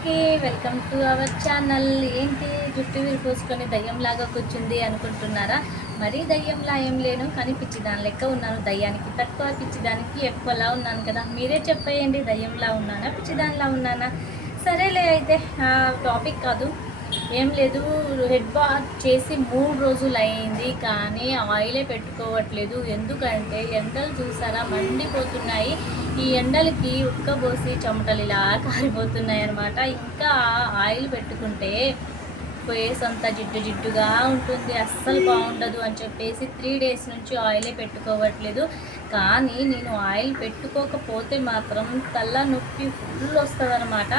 అందరికీ welcome to our channel. ఏంటి జుట్టు విరిపోసుకొని దయ్యంలాగా కూర్చుంది అనుకుంటున్నారా? మరీ దయ్యంలా ఏం లేను, కానీ పిచ్చిదాని లెక్క ఉన్నాను. దయ్యానికి తక్కువ, పిచ్చిదానికి ఎక్కువలా ఉన్నాను కదా. మీరే చెప్పేయండి, దయ్యంలా ఉన్నానా, పిచ్చిదానిలా ఉన్నానా? సరేలే, అయితే టాపిక్ కాదు, ఏం లేదు. హెడ్ బాత్ చేసి 3 రోజులు అయింది, కానీ ఆయిలే పెట్టుకోవట్లేదు. ఎందుకంటే ఎండలు చూసారా మండిపోతున్నాయి. ఈ ఎండలకి ఉక్కబోసి చెమటలు ఇలా కారిపోతున్నాయి అన్నమాట. ఇంకా ఆయిల్ పెట్టుకుంటే ఫేస్ అంతా జిడ్డు జిడ్డుగా ఉంటుంది, అస్సలు బాగుండదు అని చెప్పేసి 3 డేస్ నుంచి ఆయిలే పెట్టుకోవట్లేదు. కానీ నేను ఆయిల్ పెట్టుకోకపోతే మాత్రం తల నొప్పి ఫుల్ వస్తుంది అనమాట.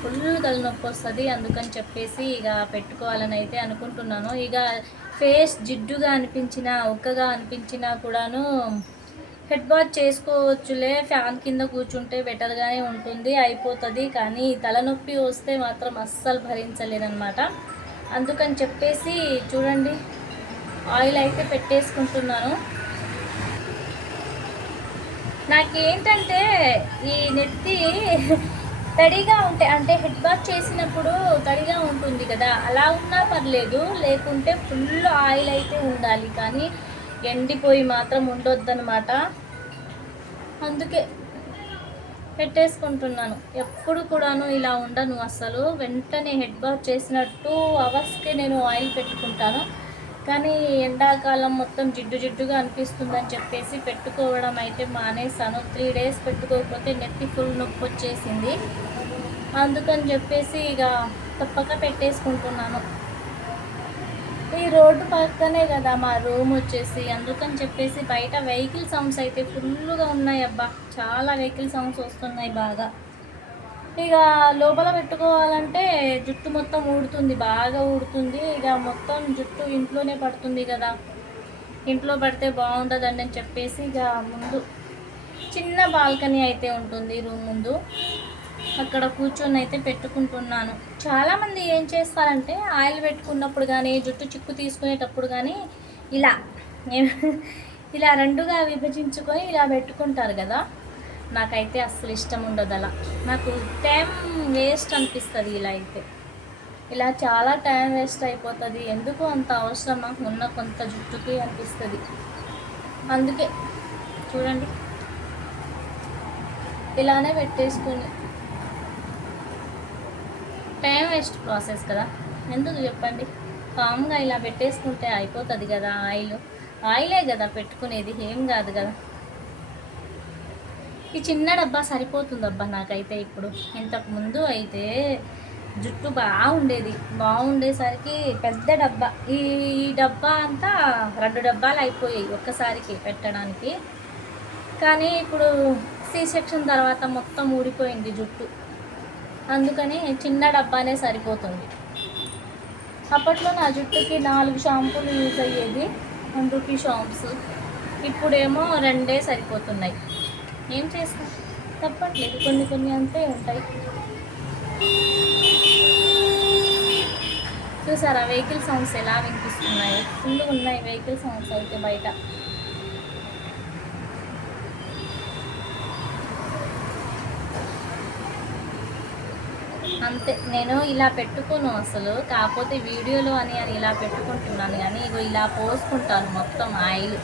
ఫుల్ తలనొప్పి వస్తుంది. అందుకని చెప్పేసి ఇక పెట్టుకోవాలని అయితే అనుకుంటున్నాను. ఇక ఫేస్ జిడ్డుగా అనిపించినా, ఉక్కగా అనిపించినా కూడాను హెడ్ బాత్ చేసుకోవచ్చులే, ఫ్యాన్ కింద కూర్చుంటే బెటర్గానే ఉంటుంది, అయిపోతుంది. కానీ తలనొప్పి వస్తే మాత్రం అస్సలు భరించలేనమాట. అందుకని చెప్పేసి చూడండి, ఆయిల్ అయితే పెట్టేసుకుంటున్నాను. నాకేంటంటే ఈ నెత్తి తడిగా ఉంటే, అంటే హెడ్ బాత్ చేసినప్పుడు తడిగా ఉంటుంది కదా, అలా ఉన్నా పర్లేదు, లేకుంటే ఫుల్ ఆయిల్ అయితే ఉండాలి, కానీ ఎండిపోయి మాత్రం ఉండొద్దనమాట. అందుకే పెట్టేసుకుంటున్నాను. ఎప్పుడు కూడాను ఇలా ఉండను అసలు. వెంటనే హెడ్ బాత్ చేసిన 2 అవర్స్కే నేను ఆయిల్ పెట్టుకుంటాను. కానీ ఎండాకాలం మొత్తం జిడ్డు జిడ్డుగా అనిపిస్తుందని చెప్పేసి పెట్టుకోవడం అయితే మానేసాను. 3 డేస్ పెట్టుకోకపోతే నెత్తి ఫుల్ నొప్పి వచ్చేసింది. అందుకని చెప్పేసి ఇక తప్పక పెట్టేసుకుంటున్నాను. ఈ రోడ్డు పక్కనే కదా మా రూమ్ వచ్చేసి, అందుకని చెప్పేసి బయట వెహికల్ సౌండ్స్ అయితే ఫుల్గా ఉన్నాయి. అబ్బా, చాలా వెహికల్ సౌండ్స్ వస్తున్నాయి బాగా. ఇక లోపల పెట్టుకోవాలంటే జుట్టు మొత్తం ఊడుతుంది, బాగా ఊడుతుంది. ఇక మొత్తం జుట్టు ఇంట్లోనే పడుతుంది కదా, ఇంట్లో పడితే బాగుంటుందండి అని చెప్పేసి ఇక ముందు చిన్న బాల్కనీ అయితే ఉంటుంది రూమ్ ముందు, అక్కడ కూర్చొని అయితే పెట్టుకుంటున్నాను. చాలామంది ఏం చేస్తారంటే ఆయిల్ పెట్టుకున్నప్పుడు కానీ, జుట్టు చిక్కు తీసుకునేటప్పుడు కానీ ఇలా ఇలా రెండుగా విభజించుకొని ఇలా పెట్టుకుంటారు కదా. నాకైతే అస్సలు ఇష్టం ఉండదు అలా. నాకు టైం వేస్ట్ అనిపిస్తుంది ఇలా అయితే. ఇలా చాలా టైం వేస్ట్ అయిపోతుంది. ఎందుకు అంత అవసరమా ఉన్న కొంత జుట్టుకి అనిపిస్తుంది. అందుకే చూడండి, ఇలానే పెట్టేసుకుని, టైం వేస్ట్ ప్రాసెస్ కదా, ఎందుకు చెప్పండి. కామ్గా ఇలా పెట్టేసుకుంటే అయిపోతుంది కదా. ఆయిలే కదా పెట్టుకునేది, ఏం కాదు కదా. ఈ చిన్న డబ్బా సరిపోతుందబ్బా నాకైతే. ఇప్పుడు ఇంతకు ముందు అయితే జుట్టు బాగుండేసరికి పెద్ద డబ్బా, ఈ డబ్బా అంతా 2 డబ్బాలు అయిపోయాయి ఒక్కసారికి పెట్టడానికి. కానీ ఇప్పుడు సి సెక్షన్ తర్వాత మొత్తం ఊడిపోయింది జుట్టు, అందుకని చిన్న డబ్బానే సరిపోతుంది. అప్పట్లో నా జుట్టుకి 4 షాంపూలు యూజ్ అయ్యేది, 1 రూపీ షాంప్స్. ఇప్పుడేమో 2 సరిపోతున్నాయి. ఏం చేస్తాం, తప్పట్లేదు, కొన్ని అంతే ఉంటాయి. చూసారా వెహికల్ సౌండ్స్ ఎలా వినిపిస్తున్నాయి? ఫుల్ ఉన్నాయి వెహికల్ సౌండ్స్ అయితే బయట. అంతే, నేను ఇలా పెట్టుకోను అసలు. కాకపోతే వీడియోలో అని ఇలా పెట్టుకుంటున్నాను, కానీ ఇగో ఇలా పోసుకుంటాను మొత్తం ఆయిల్.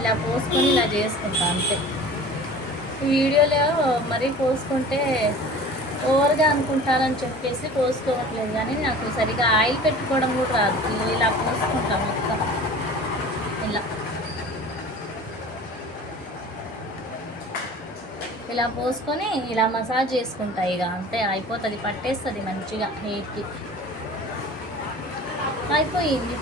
ఇలా పోసుకొని ఇలా చేసుకుంటాను అంతే. వీడియోలో మరీ పోసుకుంటే ఓవర్గా అనుకుంటారని చెప్పేసి పోసుకోవట్లేదు, కానీ నాకు సరిగా ఆయిల్ పెట్టుకోవడం కూడా రాదు. ఇలా పోసుకుంటాను మొత్తం, ఇలా పోసుకొని ఇలా మసాజ్ చేసుకుంటాయి. ఇక అంతే, అయిపోతుంది, పట్టేస్తుంది మంచిగా హెయిర్కి. అయిపోయింది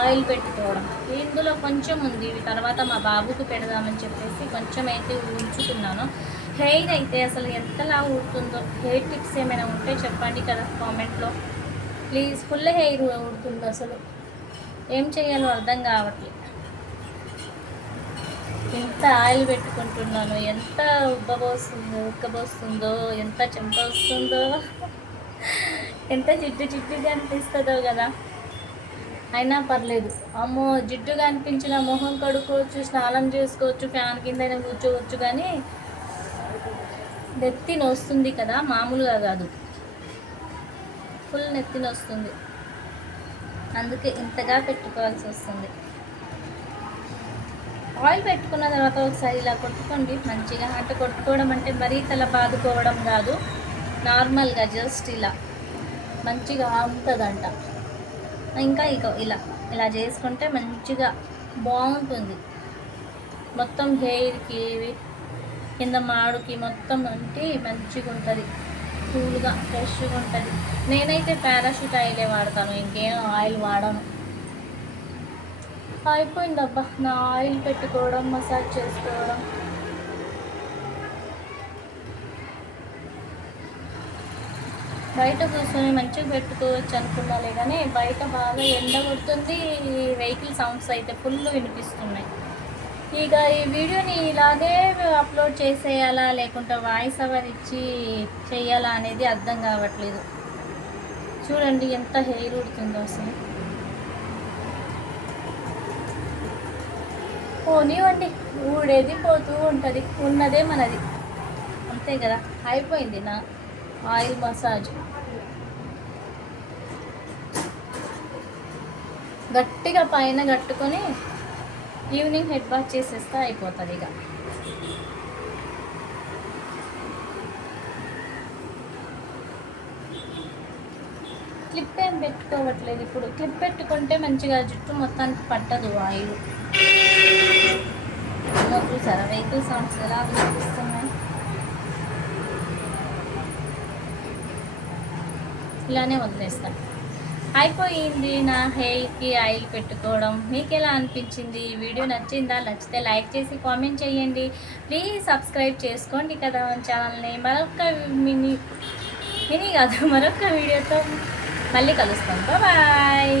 ఆయిల్ పెట్టుకోవడం. ఇందులో కొంచెం ఉంది, తర్వాత మా బాబుకు పెడదామని చెప్పేసి కొంచెం అయితే ఉంచుతున్నాను. హెయిర్ అయితే అసలు ఎంతలా ఊడుతుందో, హెయిర్ టిప్స్ ఏమైనా ఉంటే చెప్పండి కదా కామెంట్లో ప్లీజ్. ఫుల్ హెయిర్ ఊడుతుంది, అసలు ఏం చేయాలో అర్థం కావట్లేదు. ఎంత ఆయిల్ పెట్టుకుంటున్నాను, ఎంత ఉక్కబోస్తుందో, ఎంత చెమట వస్తుందో, ఎంత జిడ్డుగా అనిపిస్తుందో కదా. అయినా పర్లేదు, అమ్మో జిడ్డుగా అనిపించిన మొహం కడుక్కోవచ్చు, స్నానం చేసుకోవచ్చు, ఫ్యాన్ కింద కూర్చోవచ్చు, కానీ నెత్తి నొస్తుంది కదా, మామూలుగా కాదు, ఫుల్ నెత్తి నొస్తుంది. అందుకే ఇంతగా పెట్టుకోవాల్సి వస్తుంది. ఆయిల్ పెట్టుకున్న తర్వాత ఒకసారి ఇలా కొట్టుకోండి మంచిగా. అంటే కొట్టుకోవడం అంటే మరీ తల బాదుకోవడం కాదు, నార్మల్గా జస్ట్ ఇలా మంచిగా ఉంటుందంట. ఇంకా ఇక ఇలా ఇలా చేసుకుంటే మంచిగా బాగుంటుంది. మొత్తం హెయిర్కి కింద మాడుకి మొత్తం అంటే మంచిగా ఉంటుంది, కూల్గా ఫ్రెష్గా ఉంటుంది. నేనైతే పారాషూట్ ఆయిలే వాడతాను, ఇంకేం ఆయిల్ వాడను. అయిపోయిందబ్బా నా ఆయిల్ పెట్టుకోవడం, మసాజ్ చేసుకోవడం. బయట కూర్చొని మంచిగా పెట్టుకోవచ్చు అనుకున్నాలే, కానీ బయట బాగా ఎండ కొడుతుంది, వెహికల్ సౌండ్స్ అయితే ఫుల్ వినిపిస్తున్నాయి. ఇక ఈ వీడియోని ఇలాగే అప్లోడ్ చేసేయాలా లేకుంటే వాయిస్ ఓవర్ ఇచ్చి చేయాలా అనేది అర్థం కావట్లేదు. చూడండి ఎంత హెయిర్ ఉడుతుందో అసలు. పోనీవండి, ఊడేది పోతూ ఉంటుంది, ఉన్నదే మనది, అంతే కదా. అయిపోయింది నా ఆయిల్ మసాజ్. గట్టిగా పైన కట్టుకొని ఈవినింగ్ హెడ్ బాత్ చేసేస్తే అయిపోతుంది. ఇక క్లిప్ ఏం పెట్టుకోవట్లేదు ఇప్పుడు. క్లిప్ పెట్టుకుంటే మంచిగా జుట్టు మొత్తానికి పట్టదు ఆయిల్. చూసారా వెహికల్ సౌండ్స్ ఎలా వినిపిస్తున్నాయి. ఇలానే వదిలేస్తాను. అయిపోయింది నా హెయిర్కి ఆయిల్ పెట్టుకోవడం. మీకు ఎలా అనిపించింది? ఈ వీడియో నచ్చిందా? నచ్చితే లైక్ చేసి కామెంట్ చేయండి. ప్లీజ్ సబ్స్క్రైబ్ చేసుకోండి కదా ఛానల్ని. మరొక వీడియోతో మళ్ళీ కలుస్తాం. బాయ్.